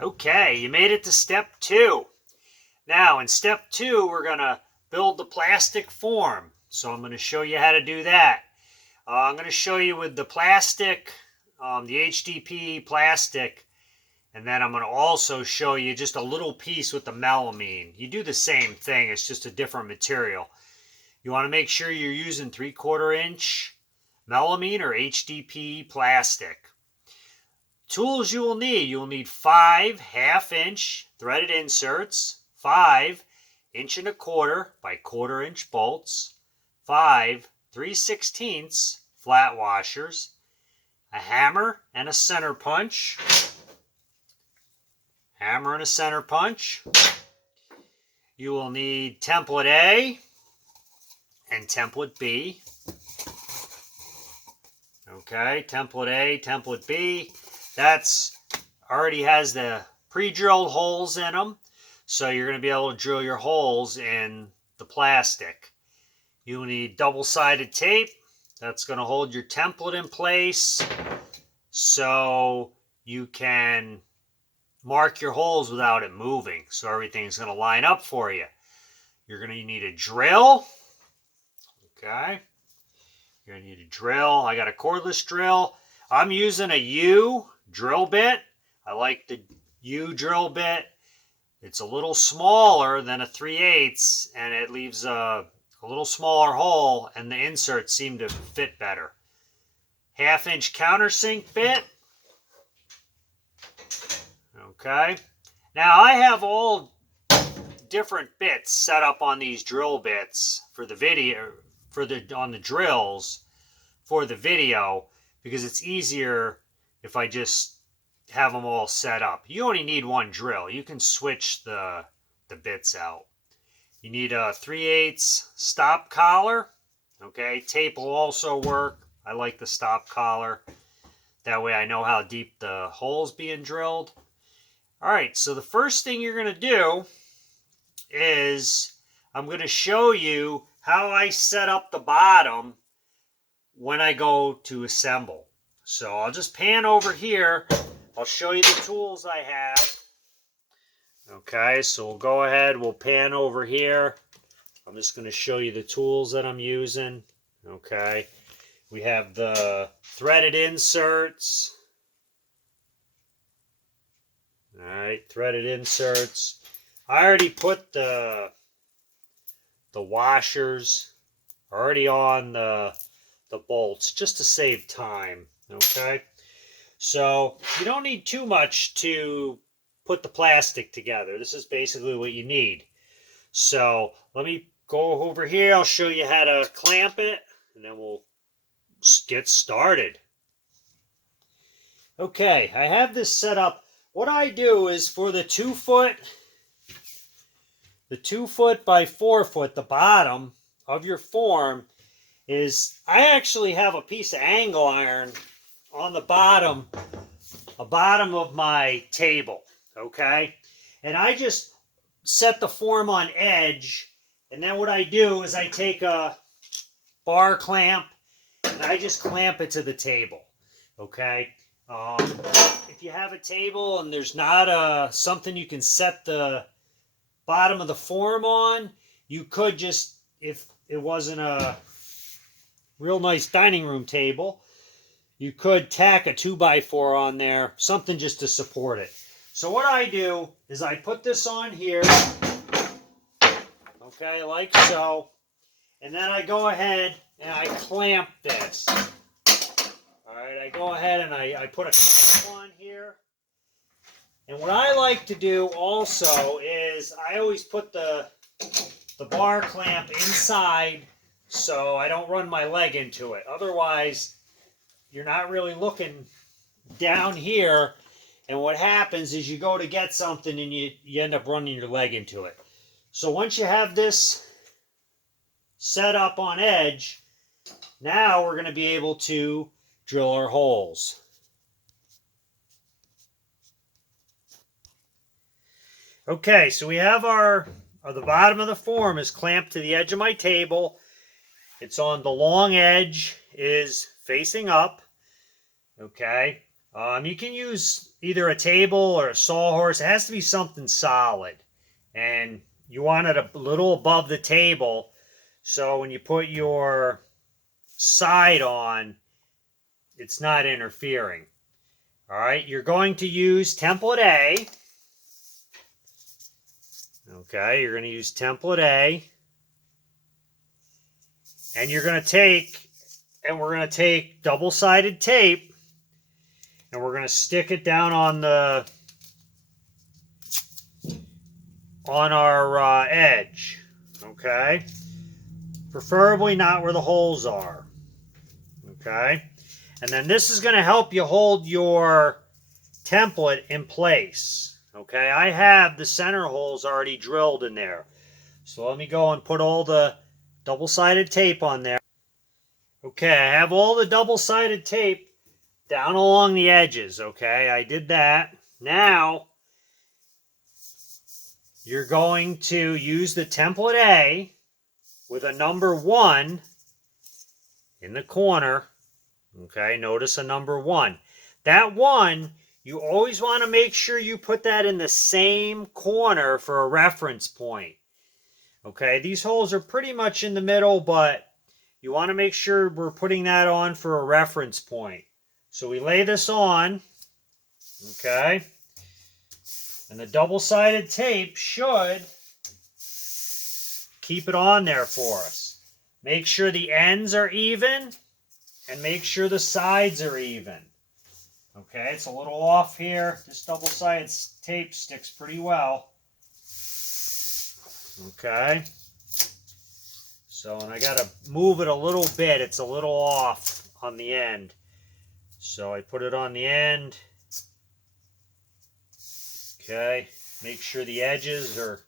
Okay, you made it to step 2. Now in step 2, we're going to build the plastic form. So I'm going to show you how to do that. I'm going to show you with the plastic, the HDPE plastic, and then I'm going to also show you just a little piece with the melamine. You do the same thing, it's just a different material. You want to make sure you're using 3/4 inch melamine or HDPE plastic. Tools you will need 5 1/2-inch threaded inserts, 5 1.25" by 1/4 inch bolts, 5 3/16 flat washers, a hammer and a center punch, You will need template A and template B. Okay, template A, template B. That's already has the pre-drilled holes in them, so you're going to be able to drill your holes in the plastic. You'll need double-sided tape. That's going to hold your template in place so you can mark your holes without it moving, so everything's going to line up for you. You're going to need a drill. Okay, you're going to need a drill. I got a cordless drill. I'm using a U drill bit. I like the U drill bit. It's a little smaller than a 3/8 and it leaves a little smaller hole, and the inserts seem to fit better. 1/2-inch countersink bit. Okay. Now I have all different bits set up on these drill bits for the video, on the drills for the video, because it's easier if I just have them all set up. You only need one drill. You can switch the bits out. You need a 3/8 stop collar. Okay, tape will also work. I like the stop collar. That way I know how deep the hole's being drilled. All right, so the first thing you're going to do is I'm going to show you how I set up the bottom when I go to assemble. So I'll just pan over here. I'll show you the tools I have. Okay, so we'll go ahead, we'll pan over here. I'm just going to show you the tools that I'm using. Okay, we have the threaded inserts. All right, threaded inserts. I already put the washers already on the bolts just to save time. Okay, so you don't need too much to put the plastic together. This is basically what you need. So let me go over here. I'll show you how to clamp it, and then we'll get started. Okay, I have this set up. What I do is for the 2 foot by 4 foot, the bottom of your form, is I actually have a piece of angle iron on the bottom of my table. Okay, and I just set the form on edge, and then what I do is I take a bar clamp and I just clamp it to the table. Okay, if you have a table and there's not something you can set the bottom of the form on, you could just, if it wasn't a real nice dining room table, you could tack a 2x4 on there, something just to support it. So what I do is I put this on here, okay, like so, and then I go ahead and I clamp this. All right, I go ahead and I put a clamp on here. And what I like to do also is I always put the bar clamp inside so I don't run my leg into it. Otherwise, you're not really looking down here, and what happens is you go to get something and you end up running your leg into it. So once you have this set up on edge, now we're going to be able to drill our holes. Okay, so we have the bottom of the form is clamped to the edge of my table. It's on the long edge, is facing up. Okay, You can use either a table or a sawhorse. It has to be something solid. And you want it a little above the table, so when you put your side on, it's not interfering. All right, you're going to use template A. Okay, you're going to use template A. And you're going to take, and we're going to take double-sided tape, and we're going to stick it down on the our edge. Okay, preferably not where the holes are. Okay, and then this is going to help you hold your template in place. Okay, I have the center holes already drilled in there. So let me go and put all the double-sided tape on there. Okay, I have all the double-sided tape down along the edges. Okay, I did that. Now, you're going to use the template A with a number 1 in the corner. Okay, notice a number 1. That 1, you always want to make sure you put that in the same corner for a reference point. Okay, these holes are pretty much in the middle, but you want to make sure we're putting that on for a reference point. So we lay this on, okay, and the double-sided tape should keep it on there for us. Make sure the ends are even, and make sure the sides are even. Okay, it's a little off here. This double-sided tape sticks pretty well. Okay. So, and I got to move it a little bit. It's a little off on the end. So I put it on the end. Okay. Make sure the edges are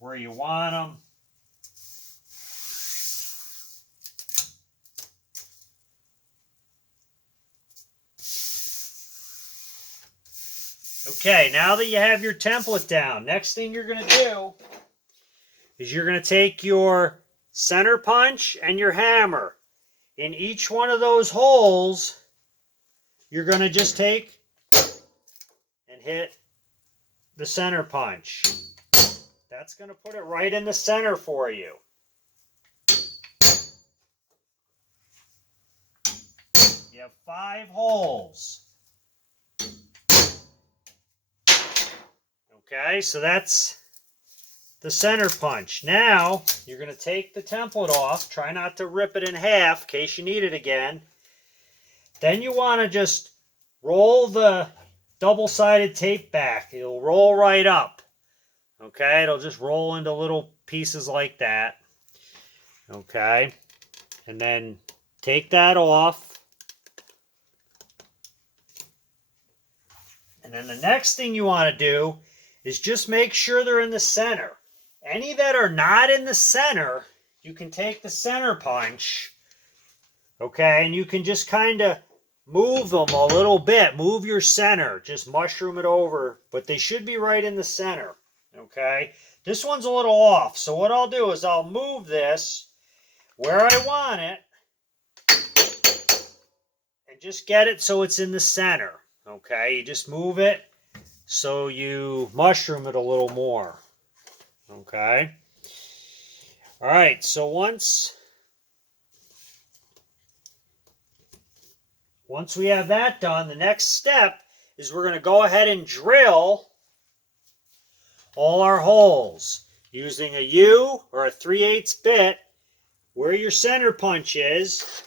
where you want them. Okay, now that you have your template down, next thing you're going to do is you're going to take your center punch and your hammer. In each one of those holes, you're going to just take and hit the center punch. That's going to put it right in the center for you. You have 5 holes. Okay, so that's the center punch. Now, you're going to take the template off. Try not to rip it in half in case you need it again. Then you want to just roll the double-sided tape back. It'll roll right up. Okay, it'll just roll into little pieces like that. Okay, and then take that off. And then the next thing you want to do is just make sure they're in the center. Any that are not in the center, you can take the center punch, okay, and you can just kind of move them a little bit. Move your center. Just mushroom it over, but they should be right in the center, okay? This one's a little off, so what I'll do is I'll move this where I want it and just get it so it's in the center, okay? You just move it so you mushroom it a little more. Okay. All right, so once we have that done, the next step is we're going to go ahead and drill all our holes using a U or a 3/8 bit where your center punch is.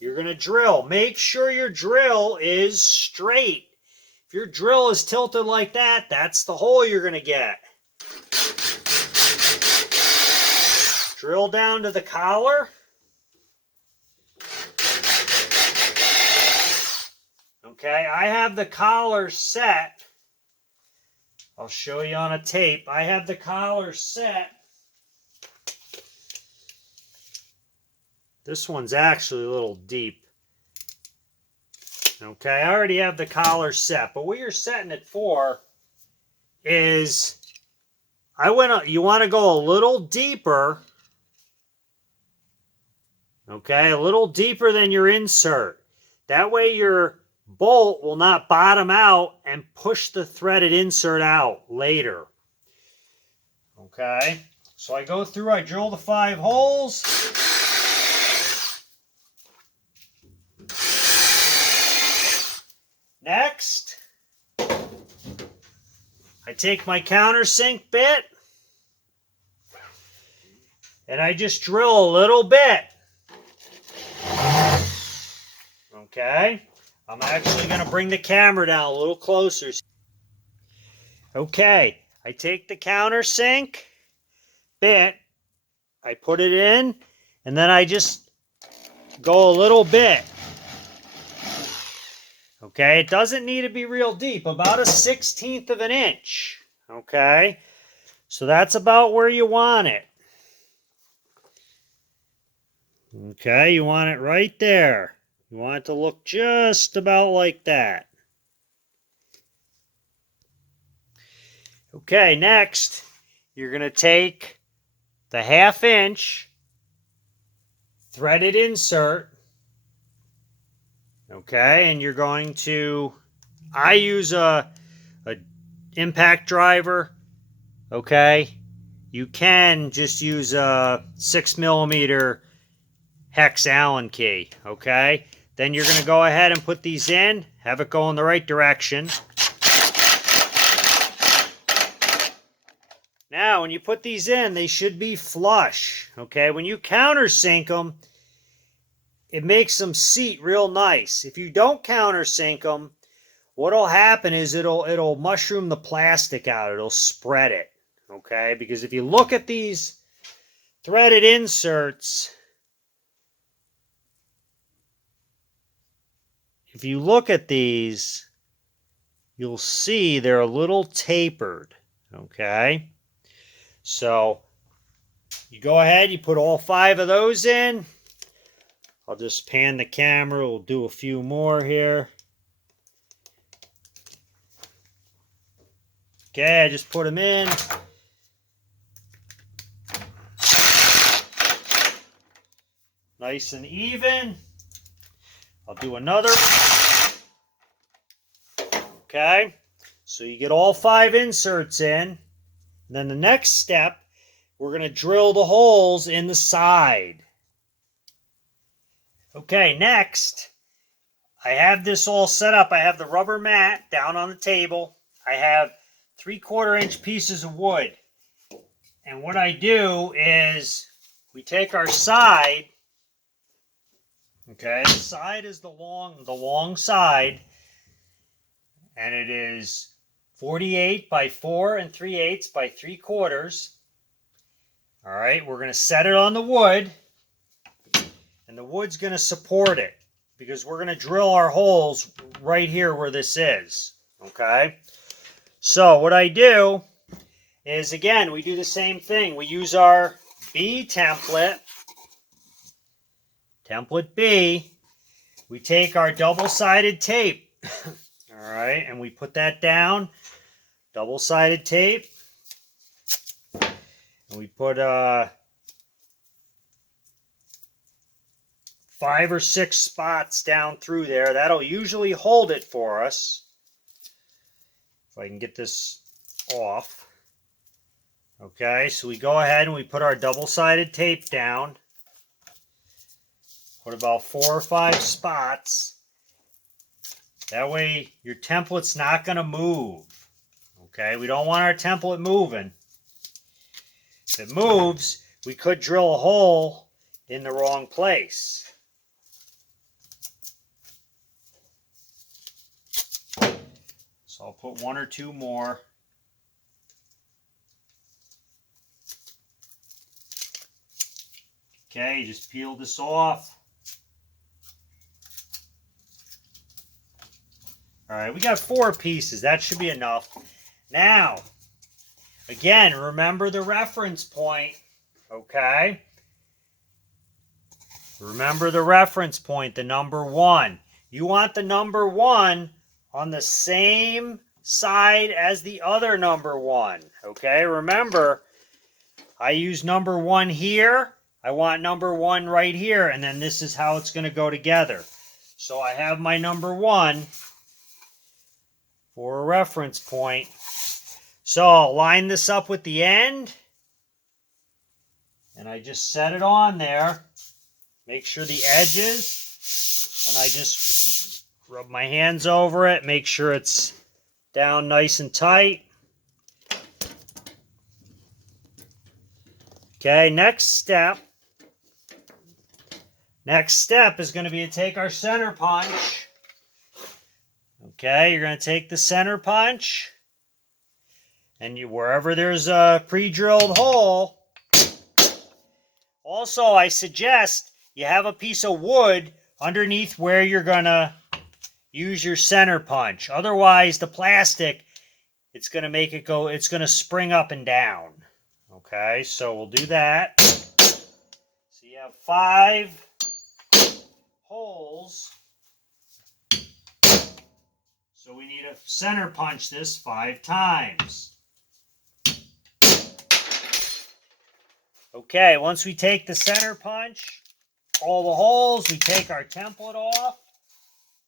You're going to drill. Make sure your drill is straight. If your drill is tilted like that, that's the hole you're going to get. Drill down to the collar. Okay, I have the collar set. I'll show you on a tape. I have the collar set. This one's actually a little deep. Okay, I already have the collar set, but what you're setting it for is you want to go a little deeper. Okay, a little deeper than your insert. That way your bolt will not bottom out and push the threaded insert out later. Okay, so I go through, I drill the 5 holes. Next, I take my countersink bit and I just drill a little bit. Okay, I'm actually going to bring the camera down a little closer. Okay, I take the countersink bit, I put it in, and then I just go a little bit. Okay, it doesn't need to be real deep, about a 1/16 of an inch. Okay, so that's about where you want it. Okay, you want it right there. You want it to look just about like that. Okay, next, you're going to take the 1/2 inch threaded insert. Okay, and you're going to, I use a impact driver. Okay, you can just use a 6mm hex Allen key. Okay, then you're going to go ahead and put these in, have it go in the right direction. Now, when you put these in, they should be flush. Okay, when you countersink them, it makes them seat real nice. If you don't countersink them, what'll happen is it'll mushroom the plastic out. It'll spread it. Okay, because if you look at these threaded inserts, if you look at these, you'll see they're a little tapered. Okay, so you go ahead, you put all 5 of those in. I'll just pan the camera. We'll do a few more here. Okay, I just put them in. Nice and even. I'll do another. Okay, so you get all 5 inserts in. And then the next step, we're going to drill the holes in the side. Okay, next, I have this all set up. I have the rubber mat down on the table. I have 3/4 inch pieces of wood. And what I do is we take our side. Okay, the side is the long side. And it is 48 by 4 3/8 by 3/4. All right, we're going to set it on the wood. And the wood's going to support it because we're going to drill our holes right here where this is. Okay? So what I do is, again, we do the same thing. We use our B template. Template B. We take our double-sided tape. All right? And we put that down. Double-sided tape. And we put 5 or 6 spots down through there. That'll usually hold it for us. If I can get this off. Okay, so we go ahead and we put our double-sided tape down. Put about 4 or 5 spots. That way your template's not going to move. Okay, we don't want our template moving. If it moves, we could drill a hole in the wrong place. So I'll put 1 or 2 more. Okay, just peel this off. All right, we got 4 pieces. That should be enough. Now, again, remember the reference point, okay? Remember the reference point, the number 1. You want the number 1 on the same side as the other number 1, okay? Remember, I use number 1 here I want number 1 right here, and then this is how it's going to go together. So I have my number 1 for a reference point. So I'll line this up with the end, and I just set it on there. Make sure the edges, and I just rub my hands over it, make sure it's down nice and tight. Okay, next step is going to be to take our center punch. Okay, you're going to take the center punch, and wherever there's a pre-drilled hole. Also, I suggest you have a piece of wood underneath where you're going to use your center punch. Otherwise, the plastic, it's going to make it go, it's going to spring up and down. Okay, so we'll do that. So you have 5 holes. So we need to center punch this 5 times. Okay, once we take the center punch, all the holes, we take our template off,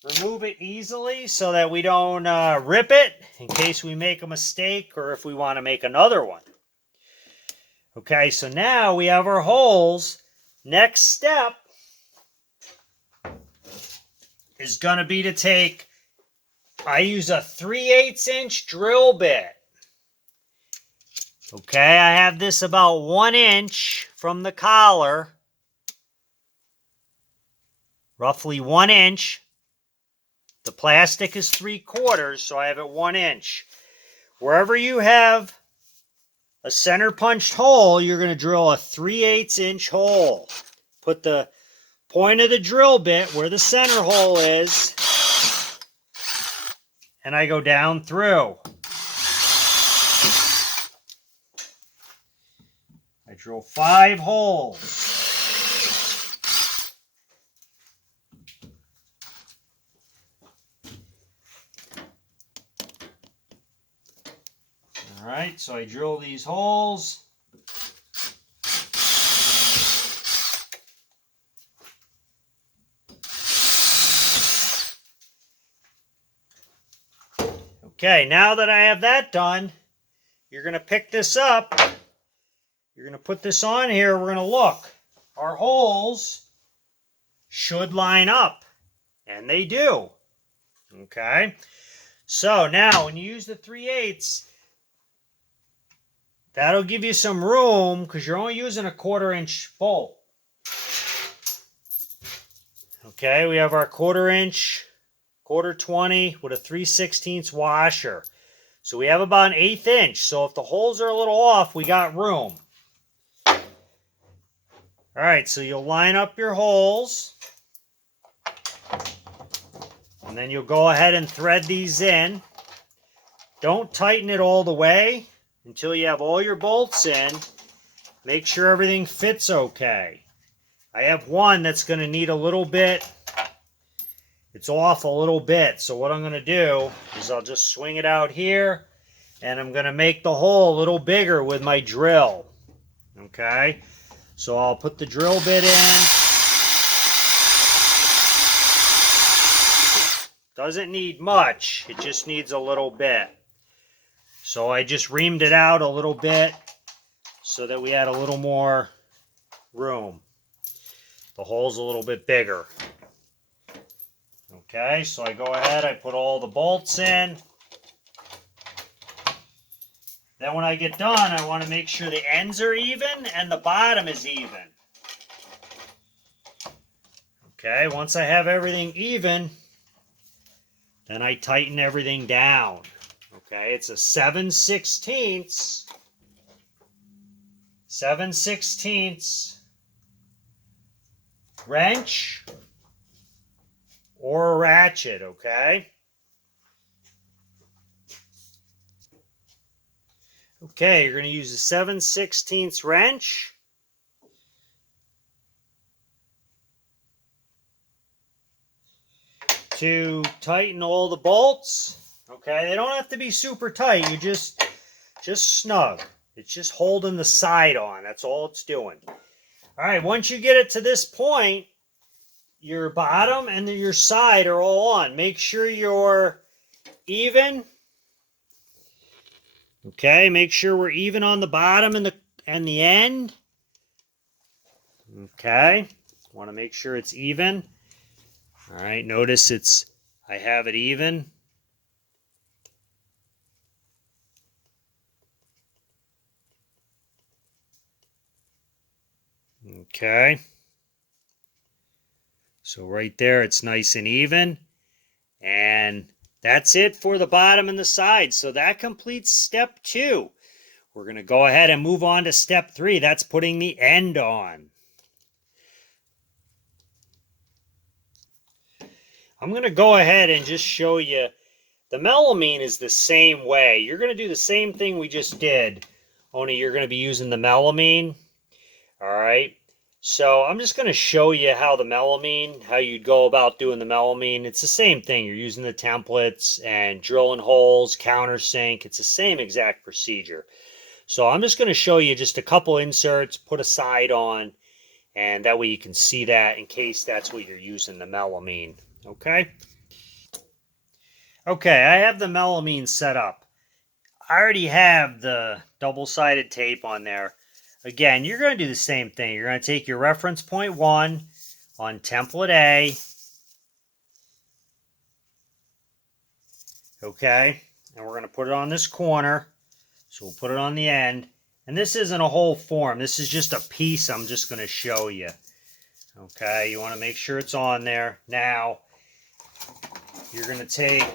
remove it easily so that we don't rip it in case we make a mistake or if we want to make another one. Okay, so now we have our holes. Next step is going to be to take, I use a 3/8 inch drill bit. Okay, I have this about 1 inch from the collar. Roughly 1 inch. The plastic is 3/4, so I have it 1 inch. Wherever you have a center punched hole, you're going to drill a 3/8 inch hole. Put the point of the drill bit where the center hole is, and I go down through. I drill 5 holes. All right, so I drill these holes. Okay, now that I have that done, you're going to pick this up. You're going to put this on here. We're going to look. Our holes should line up, and they do. Okay, so now when you use the 3/8, that'll give you some room because you're only using a 1/4 inch bolt. Okay, we have our 1/4 inch, 1/4 20 with a 3/16 washer. So we have about an 1/8 inch. So if the holes are a little off, we got room. All right, so you'll line up your holes. And then you'll go ahead and thread these in. Don't tighten it all the way until you have all your bolts in. Make sure everything fits okay. I have one that's going to need a little bit. It's off a little bit. So what I'm going to do is I'll just swing it out here, and I'm going to make the hole a little bigger with my drill. Okay? So I'll put the drill bit in. Doesn't need much. It just needs a little bit. So I just reamed it out a little bit so that we had a little more room. The hole's a little bit bigger. Okay, so I go ahead, I put all the bolts in. Then when I get done, I want to make sure the ends are even and the bottom is even. Okay, once I have everything even, then I tighten everything down. Okay, it's a 7/16 wrench or a ratchet, okay? Okay, you're going to use a 7/16 wrench. To tighten all the bolts. Okay, they don't have to be super tight. You just snug. It's just holding the side on. That's all it's doing. All right, once you get it to this point, your bottom and your side are all on. Make sure you're even. Okay, make sure we're even on the bottom and the end. Okay, want to make sure it's even. All right, notice I have it even. Okay. So right there, it's nice and even. And that's it for the bottom and the side. So that completes step 2. We're going to go ahead and move on to step 3. That's putting the end on. I'm going to go ahead and just show you. The melamine is the same way. You're going to do the same thing we just did, only you're going to be using the melamine. All right. So I'm just going to show you how you'd go about doing the melamine. It's the same thing. You're using the templates and drilling holes, countersink. It's the same exact procedure. So I'm just going to show you just a couple inserts, put a side on, and that way you can see that in case that's what you're using the melamine. Okay? Okay, I have the melamine set up. I already have the double-sided tape on there. Again, you're going to do the same thing. You're going to take your reference point 1 on template A. Okay, and we're going to put it on this corner. So we'll put it on the end. And this isn't a whole form. This is just a piece I'm just going to show you. Okay, you want to make sure it's on there. Now, you're going to take,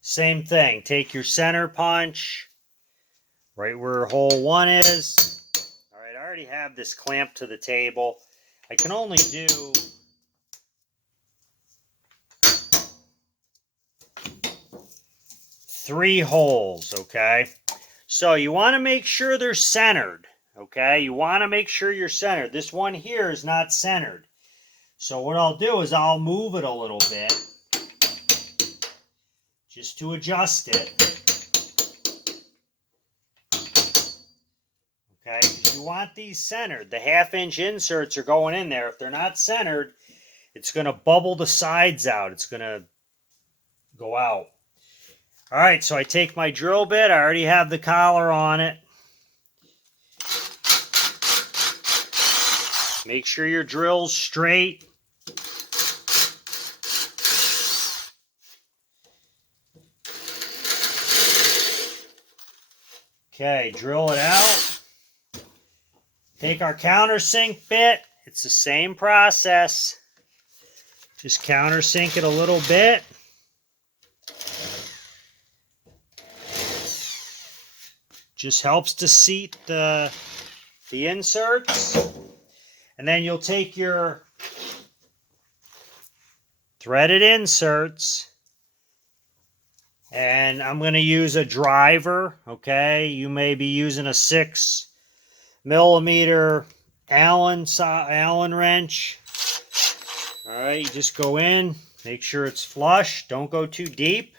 same thing, take your center punch, right where hole 1 is. All right, I already have this clamped to the table. I can only do 3 holes, okay? So you want to make sure they're centered, okay? You want to make sure you're centered. This one here is not centered. So what I'll do is I'll move it a little bit just to adjust it. Okay, because you want these centered. The 1/2-inch inserts are going in there. If they're not centered, it's going to bubble the sides out. It's going to go out. All right, so I take my drill bit. I already have the collar on it. Make sure your drill's straight. Okay, drill it out. Take our countersink bit. It's the same process. Just countersink it a little bit. Just helps to seat the inserts. And then you'll take your threaded inserts, and I'm going to use a driver, okay? You may be using a 6mm Allen wrench. All right, you just go in, make sure it's flush. Don't go too deep.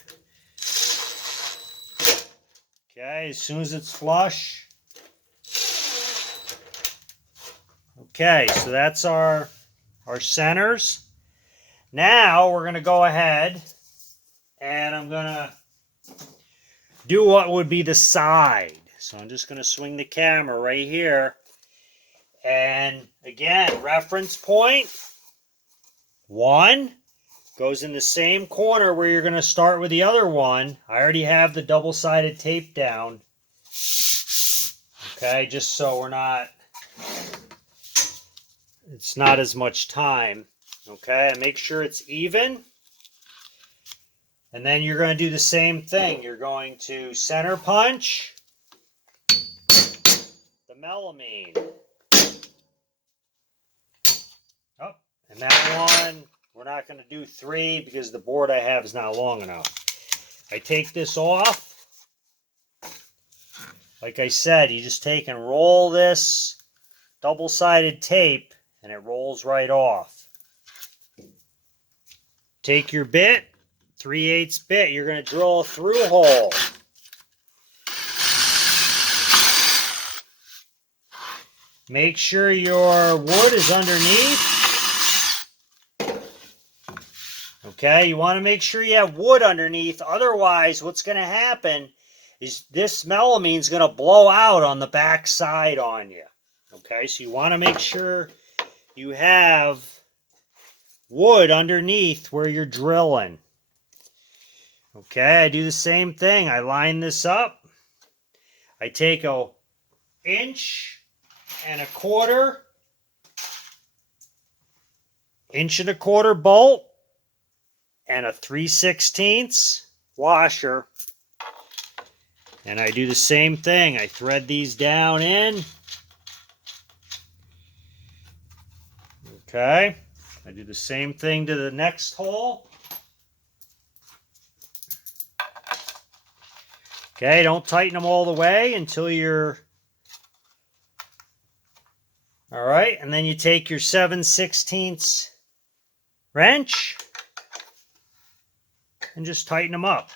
Okay, as soon as it's flush. Okay, so that's our centers. Now we're going to go ahead and I'm going to do what would be the side. So I'm just going to swing the camera right here. And again, reference point 1 goes in the same corner where you're going to start with the other one. I already have the double-sided tape down. Okay, just so it's not as much time. Okay, and make sure it's even. And then you're going to do the same thing. You're going to center punch the melamine. Oh, and that one, we're not going to do 3 because the board I have is not long enough. I take this off. Like I said, you just take and roll this double-sided tape and it rolls right off. Take your bit, 3/8 bit, you're going to drill a through hole. Make sure your wood is underneath. Okay, you want to make sure you have wood underneath. Otherwise, what's going to happen is this melamine is going to blow out on the back side on you. Okay, so you want to make sure you have wood underneath where you're drilling. Okay, I do the same thing. I line this up. I take an 1.25 1.25 bolt and a 3/16 washer. And I do the same thing. I thread these down in. Okay. I do the same thing to the next hole. Okay, don't tighten them all the way until you're... All right, and then you take your 7/16 wrench and just tighten them up.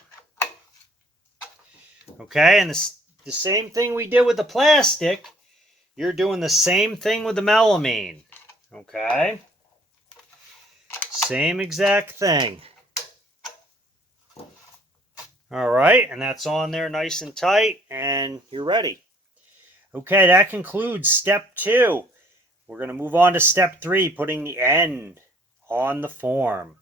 Okay, and the same thing we did with the plastic, you're doing the same thing with the melamine. Okay, same exact thing. All right, and that's on there nice and tight, and you're ready. Okay, that concludes step 2. We're going to move on to step 3, putting the end on the form.